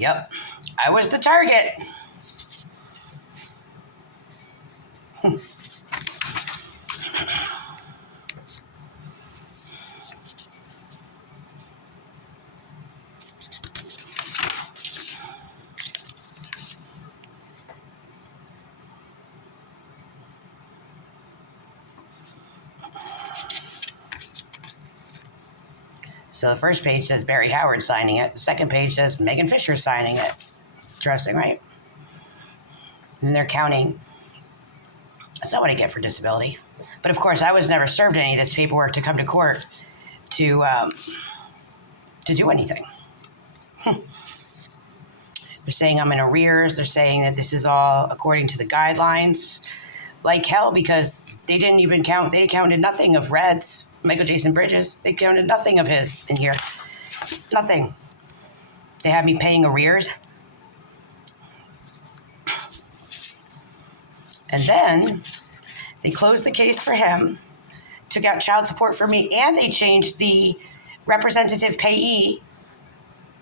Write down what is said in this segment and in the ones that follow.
Yep, I was the target. So the first page says Barry Howard signing it. The second page says Megan Fisher signing it. Interesting, right? And they're counting. That's not what I get for disability. But of course, I was never served any of this paperwork to come to court to do anything. They're saying I'm in arrears. They're saying that this is all according to the guidelines. Like hell, because they didn't even count. They counted nothing of Red's, Michael Jason Bridges. They counted nothing of his in here. Nothing. They had me paying arrears. And then they closed the case for him, took out child support for me, and they changed the representative payee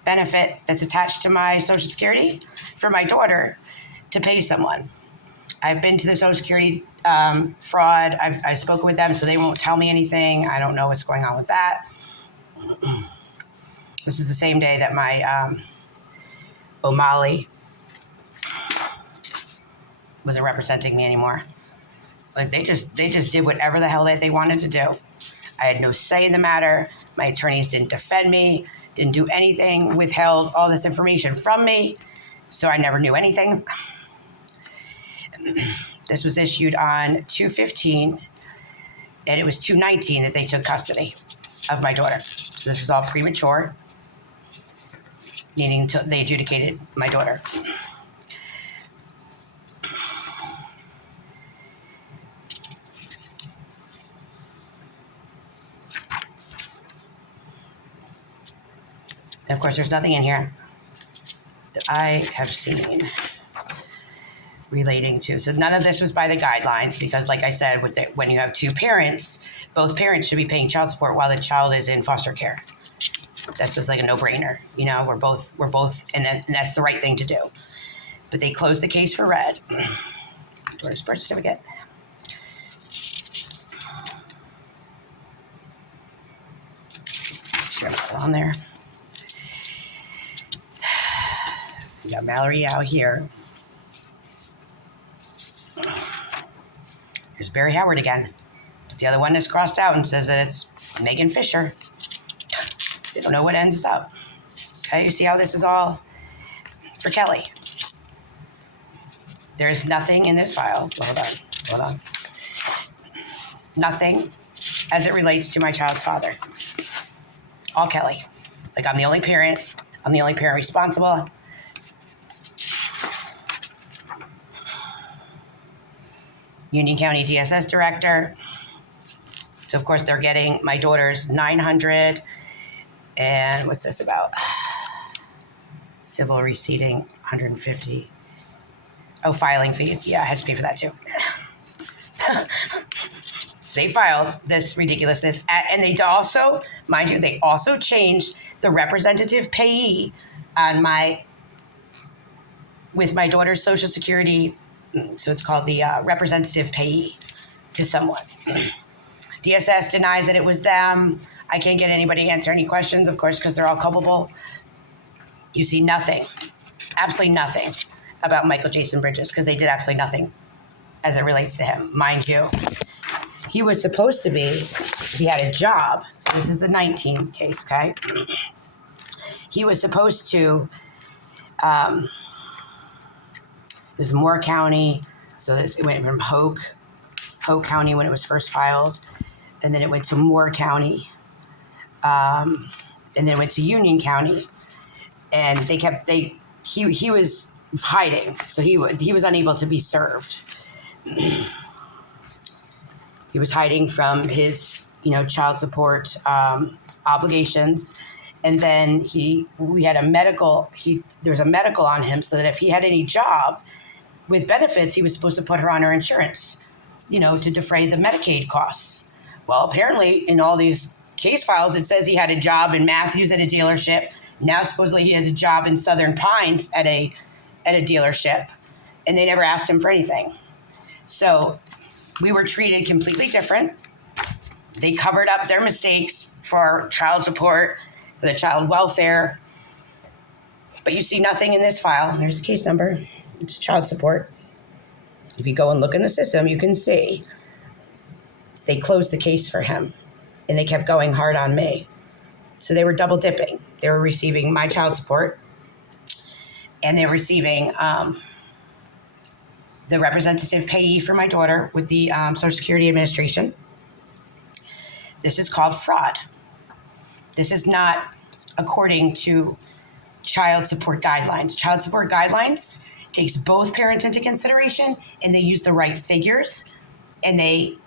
benefit that's attached to my Social Security for my daughter to pay someone. I've been to the Social Security fraud. I've spoken with them, so they won't tell me anything. I don't know what's going on with that. This is the same day that my O'Malley wasn't representing me anymore. Like they just did whatever the hell that they wanted to do. I had no say in the matter. My attorneys didn't defend me, didn't do anything, withheld all this information from me, so I never knew anything. This was issued on 2/15, and it was 2/19 that they took custody of my daughter. So this was all premature, meaning they adjudicated my daughter. And of course, there's nothing in here that I have seen relating to. So none of this was by the guidelines because, like I said, when you have two parents, both parents should be paying child support while the child is in foster care. That's just like a no-brainer. You know, we're both, and that's the right thing to do. But they closed the case for Red. Daughter's birth certificate. Sure, it's on there. We got Mallory out here. Here's Barry Howard again. The other one is crossed out and says that it's Megan Fisher. They don't know what ends up. Okay, you see how this is all for Kelly. There is nothing in this file. Hold on. Nothing as it relates to my child's father. All Kelly. Like I'm the only parent. I'm the only parent responsible. Union County DSS director. So of course they're getting my daughter's $900 and what's this about? Civil receipting, $150. Oh, filing fees. Yeah, I had to pay for that too. They filed this ridiculousness, and they also, mind you, they also changed the representative payee on with my daughter's Social Security. So it's called the representative payee to someone. DSS denies that it was them. I can't get anybody to answer any questions, of course, because they're all culpable. You see nothing, absolutely nothing about Michael Jason Bridges, because they did absolutely nothing as it relates to him. Mind you, he was supposed to be, he had a job. So this is the 19 case, okay? He was supposed to, this is Moore County. So it went from Polk County when it was first filed. And then it went to Moore County. And then it went to Union County. And he was hiding. So he was unable to be served. He was hiding from his, child support obligations. And then there was a medical on him so that if he had any job with benefits, he was supposed to put her on her insurance, to defray the Medicaid costs. Well, apparently in all these case files, it says he had a job in Matthews at a dealership. Now supposedly he has a job in Southern Pines at a dealership, and they never asked him for anything. So we were treated completely different. They covered up their mistakes for child support, for the child welfare. But you see nothing in this file. There's the case number. It's child support. If you go and look in the system, you can see they closed the case for him, and they kept going hard on me. So they were double dipping. They were receiving my child support, and they were receiving the representative payee for my daughter with the Social Security Administration. This is called fraud. This is not according to child support guidelines. Child support guidelines takes both parents into consideration, and they use the right figures, and they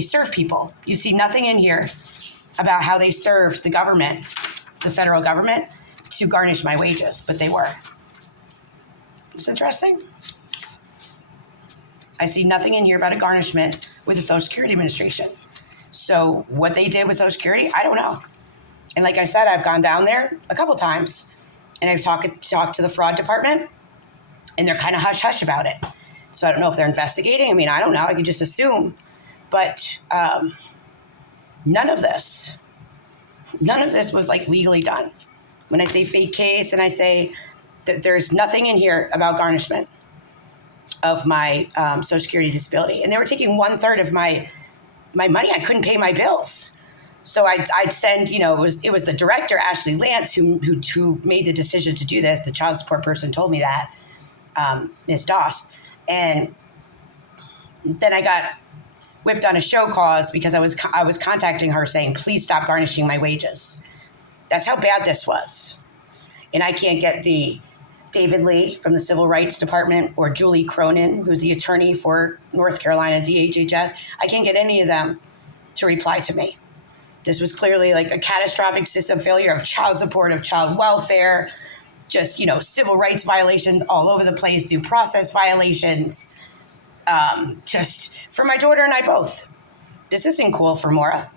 serve people. You see nothing in here about how they served the government, the federal government, to garnish my wages, but they were. It's interesting. I see nothing in here about a garnishment with the Social Security Administration. So what they did with Social Security, I don't know. And like I said, I've gone down there a couple times, and I've talked to the fraud department, and they're kind of hush-hush about it. So I don't know if they're investigating. I mean, I don't know. I could just assume. But none of this was like legally done. When I say fake case and I say that there's nothing in here about garnishment of my Social Security disability. And they were taking 1/3 of my money. I couldn't pay my bills. So I'd send, it was the director, Ashley Lance, who made the decision to do this. The child support person told me that, Ms. Doss. And then I got whipped on a show cause because I was contacting her saying, please stop garnishing my wages. That's how bad this was. And I can't get the David Lee from the Civil Rights Department or Julie Cronin, who's the attorney for North Carolina DHHS. I can't get any of them to reply to me. This was clearly like a catastrophic system failure of child support, of child welfare, just, civil rights violations all over the place, due process violations, just for my daughter and I both. This isn't cool for Maura.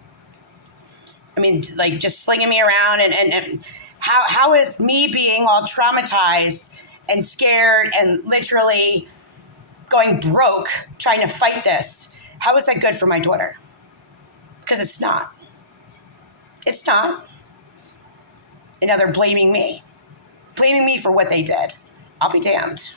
I mean, like just slinging me around and how is me being all traumatized and scared and literally going broke trying to fight this? How is that good for my daughter? Because it's not. It's not. And now they're blaming me for what they did. I'll be damned.